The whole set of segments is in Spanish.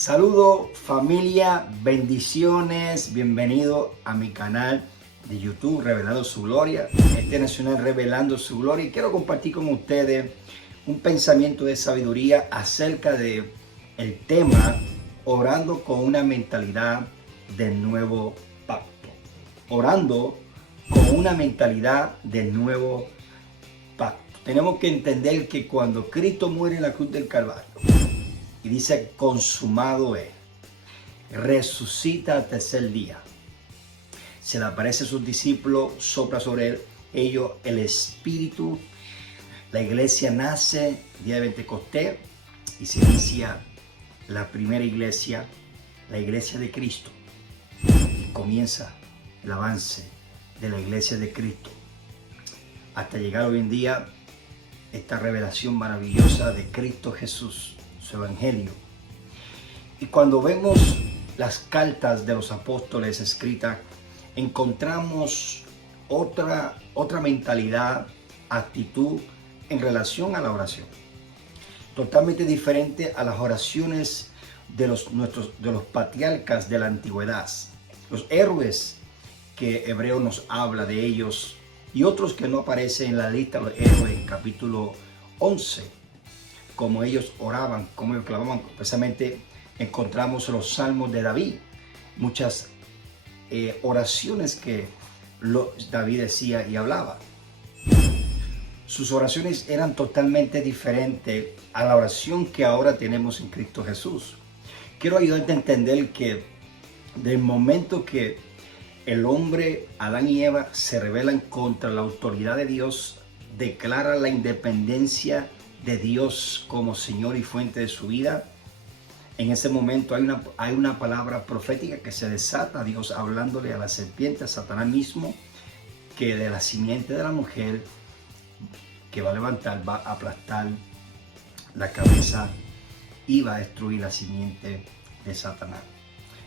Saludo familia, bendiciones, bienvenido a mi canal de YouTube Revelando Su Gloria, Nacional Revelando Su Gloria, y quiero compartir con ustedes un pensamiento de sabiduría acerca de el tema orando con una mentalidad del nuevo pacto. Orando con una mentalidad del nuevo pacto. Tenemos que entender que cuando Cristo muere en la cruz del Calvario y dice consumado es, resucita al tercer día, se le aparece a sus discípulos, sopla sobre ellos el Espíritu, la iglesia nace el día de Pentecostés y se inicia la primera iglesia, la iglesia de Cristo, y comienza el avance de la iglesia de Cristo hasta llegar hoy en día esta revelación maravillosa de Cristo Jesús, su evangelio. Y cuando vemos las cartas de los apóstoles escritas, encontramos otra mentalidad, actitud en relación a la oración, totalmente diferente a las oraciones de los patriarcas de la antigüedad, los héroes que Hebreo nos habla de ellos, y otros que no aparecen en la lista de los héroes en capítulo 11, como ellos oraban, como ellos clamaban. Precisamente encontramos los salmos de David, muchas oraciones que David decía y hablaba. Sus oraciones eran totalmente diferentes a la oración que ahora tenemos en Cristo Jesús. Quiero ayudarte a entender que del momento que el hombre, Adán y Eva, se rebelan contra la autoridad de Dios, declara la independencia de Dios como Señor y fuente de su vida. En ese momento hay una palabra profética que se desata, Dios hablándole a la serpiente, a Satanás mismo, que de la simiente de la mujer que va a levantar, va a aplastar la cabeza y va a destruir la simiente de Satanás.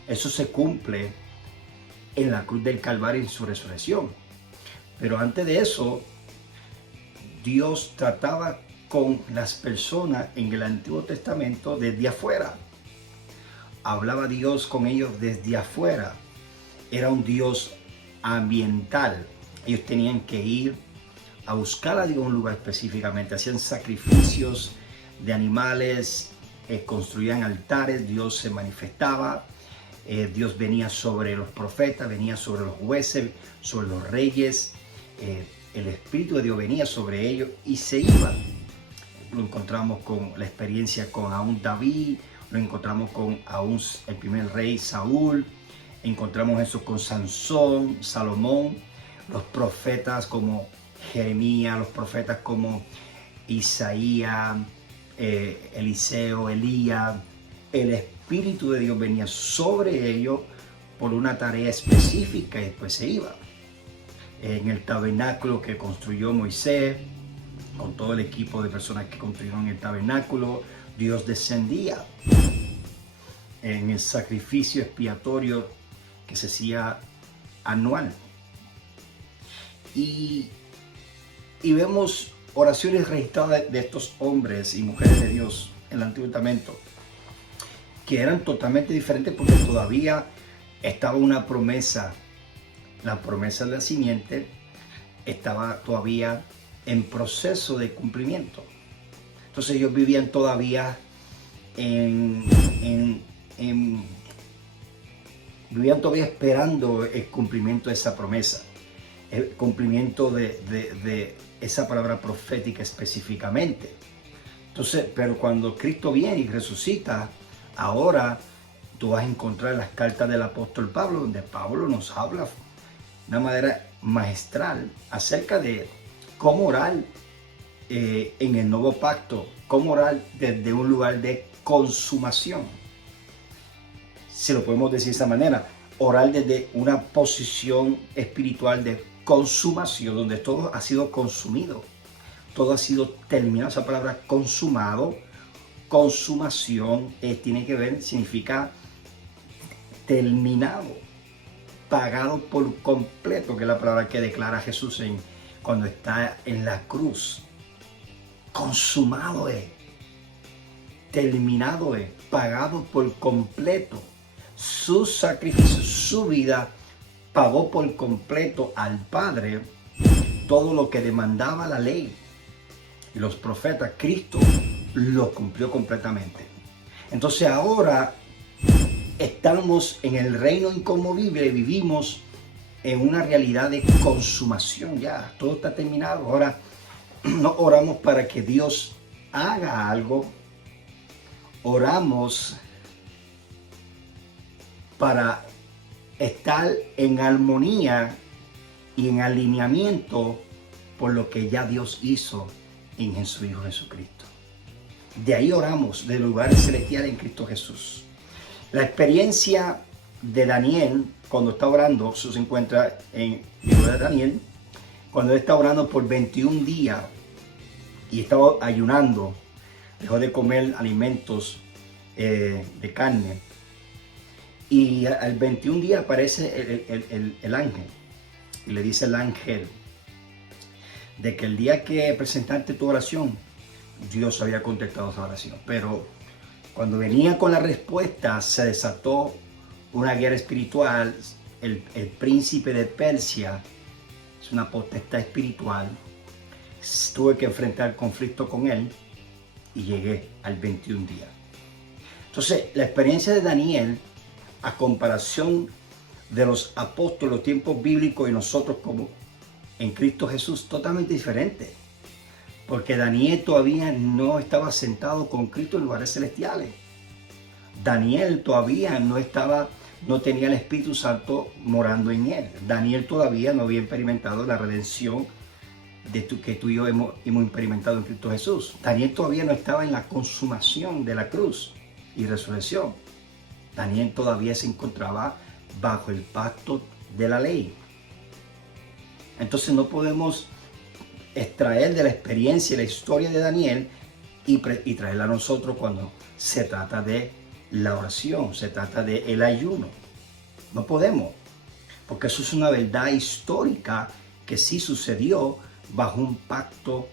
Eso se cumple en la cruz del Calvario en su resurrección. Pero antes de eso, Dios trataba con las personas en el Antiguo Testamento desde afuera. Hablaba Dios con ellos desde afuera. Era un Dios ambiental. Ellos tenían que ir a buscar a Dios en un lugar específicamente. Hacían sacrificios de animales, construían altares, Dios se manifestaba. Dios venía sobre los profetas, venía sobre los jueces, sobre los reyes. El Espíritu de Dios venía sobre ellos y se iba. Lo encontramos con la experiencia con aún David, lo encontramos con aún el primer rey Saúl, encontramos eso con Sansón, Salomón, los profetas como Jeremías, los profetas como Isaías, Eliseo, Elías. El Espíritu de Dios venía sobre ellos por una tarea específica y después se iba. En el tabernáculo que construyó Moisés, con todo el equipo de personas que construyeron el tabernáculo, Dios descendía. En el sacrificio expiatorio que se hacía anual. Y vemos oraciones registradas de estos hombres y mujeres de Dios en el Antiguo Testamento, que eran totalmente diferentes porque todavía estaba una promesa, la promesa de la simiente estaba todavía en proceso de cumplimiento. Entonces ellos vivían todavía vivían todavía esperando el cumplimiento de esa promesa, el cumplimiento de esa palabra profética específicamente. Entonces, pero cuando Cristo viene y resucita, ahora tú vas a encontrar las cartas del apóstol Pablo, donde Pablo nos habla de una manera magistral acerca de cómo orar en el nuevo pacto, cómo orar desde un lugar de consumación. Si lo podemos decir de esa manera, orar desde una posición espiritual de consumación, donde todo ha sido consumido, todo ha sido terminado. Esa palabra consumado, consumación, tiene que ver, significa terminado, pagado por completo, que es la palabra que declara Jesús cuando está en la cruz. Consumado es. terminado es, pagado por completo. Su sacrificio, su vida, pagó por completo al Padre todo lo que demandaba la ley y los profetas. Cristo lo cumplió completamente. Entonces ahora estamos en el reino inconmovible, vivimos en una realidad de consumación ya, todo está terminado. Ahora no oramos para que Dios haga algo, oramos para estar en armonía y en alineamiento por lo que ya Dios hizo en su Hijo Jesucristo. De ahí oramos, del lugar celestial en Cristo Jesús. La experiencia de Daniel, cuando está orando, eso se encuentra en el libro de Daniel, cuando él está orando por 21 días y estaba ayunando, dejó de comer alimentos de carne. Y al 21 día aparece el ángel y le dice al ángel de que el día que presentaste tu oración, Dios había contestado esa oración. Pero cuando venía con la respuesta, se desató una guerra espiritual. El príncipe de Persia, es una potestad espiritual, tuve que enfrentar conflicto con él y llegué al 21 día. Entonces, la experiencia de Daniel, a comparación de los apóstoles, los tiempos bíblicos y nosotros como en Cristo Jesús, totalmente diferente. Porque Daniel todavía no estaba sentado con Cristo en lugares celestiales. Daniel todavía no tenía el Espíritu Santo morando en él. Daniel todavía no había experimentado la redención que tú y yo hemos experimentado en Cristo Jesús. Daniel todavía no estaba en la consumación de la cruz y resurrección. Daniel todavía se encontraba bajo el pacto de la ley. Entonces no podemos extraer de la experiencia y la historia de Daniel y traerla a nosotros cuando se trata de la oración, se trata del ayuno. No podemos, porque eso es una verdad histórica que sí sucedió bajo un pacto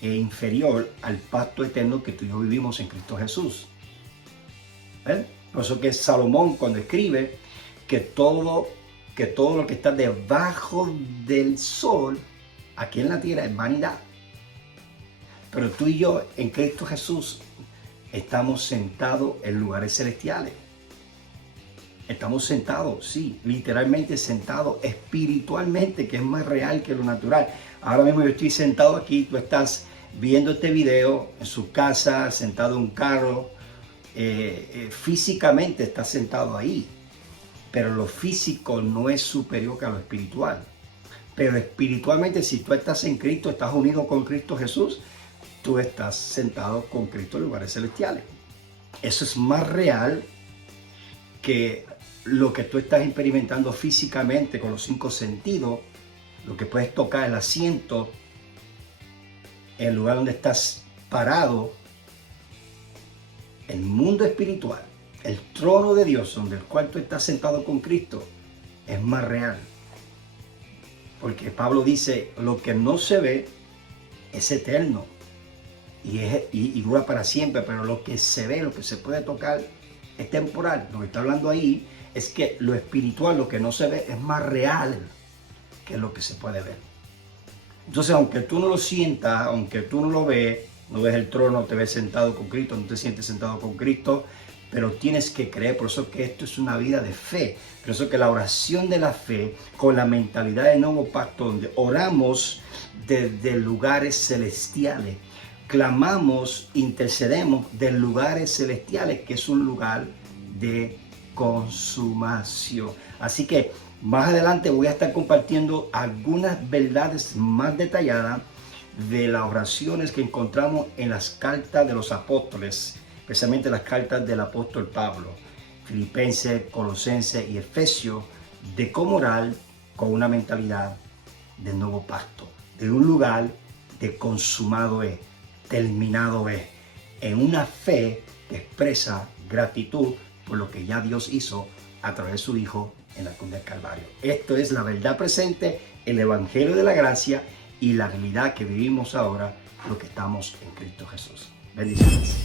inferior al pacto eterno que tú y yo vivimos en Cristo Jesús. Por eso que Salomón, cuando escribe que todo lo que está debajo del sol aquí en la tierra es vanidad, pero tú y yo en Cristo Jesús estamos sentados en lugares celestiales. Estamos sentados, sí, literalmente sentados espiritualmente, que es más real que lo natural. Ahora mismo yo estoy sentado aquí, tú estás viendo este video en su casa, sentado en un carro, físicamente estás sentado ahí, pero lo físico no es superior que a lo espiritual. Pero espiritualmente, si tú estás en Cristo, estás unido con Cristo Jesús, tú estás sentado con Cristo en lugares celestiales. Eso es más real que lo que tú estás experimentando físicamente con los 5 sentidos, lo que puedes tocar el asiento, el lugar donde estás parado. El mundo espiritual, el trono de Dios, donde el cual tú estás sentado con Cristo, es más real. Porque Pablo dice, lo que no se ve es eterno y dura para siempre, pero lo que se ve, lo que se puede tocar, es temporal. Lo que está hablando ahí es que lo espiritual, lo que no se ve, es más real que lo que se puede ver. Entonces, aunque tú no lo sientas, aunque tú no lo ves, no ves el trono, te ves sentado con Cristo, no te sientes sentado con Cristo, pero tienes que creer. Por eso que esto es una vida de fe. Por eso que la oración de la fe, con la mentalidad del nuevo pacto, donde oramos desde lugares celestiales, clamamos, intercedemos de lugares celestiales, que es un lugar de consumación. Así que más adelante voy a estar compartiendo algunas verdades más detalladas de las oraciones que encontramos en las cartas de los apóstoles, especialmente las cartas del apóstol Pablo, Filipenses, Colosenses y Efesios, de cómo orar con una mentalidad del nuevo pacto, de un lugar de consumado es, terminado es, en una fe que expresa gratitud por lo que ya Dios hizo a través de su Hijo en la cruz del Calvario. Esto es la verdad presente, el Evangelio de la gracia y la realidad que vivimos ahora, lo que estamos en Cristo Jesús. Bendiciones.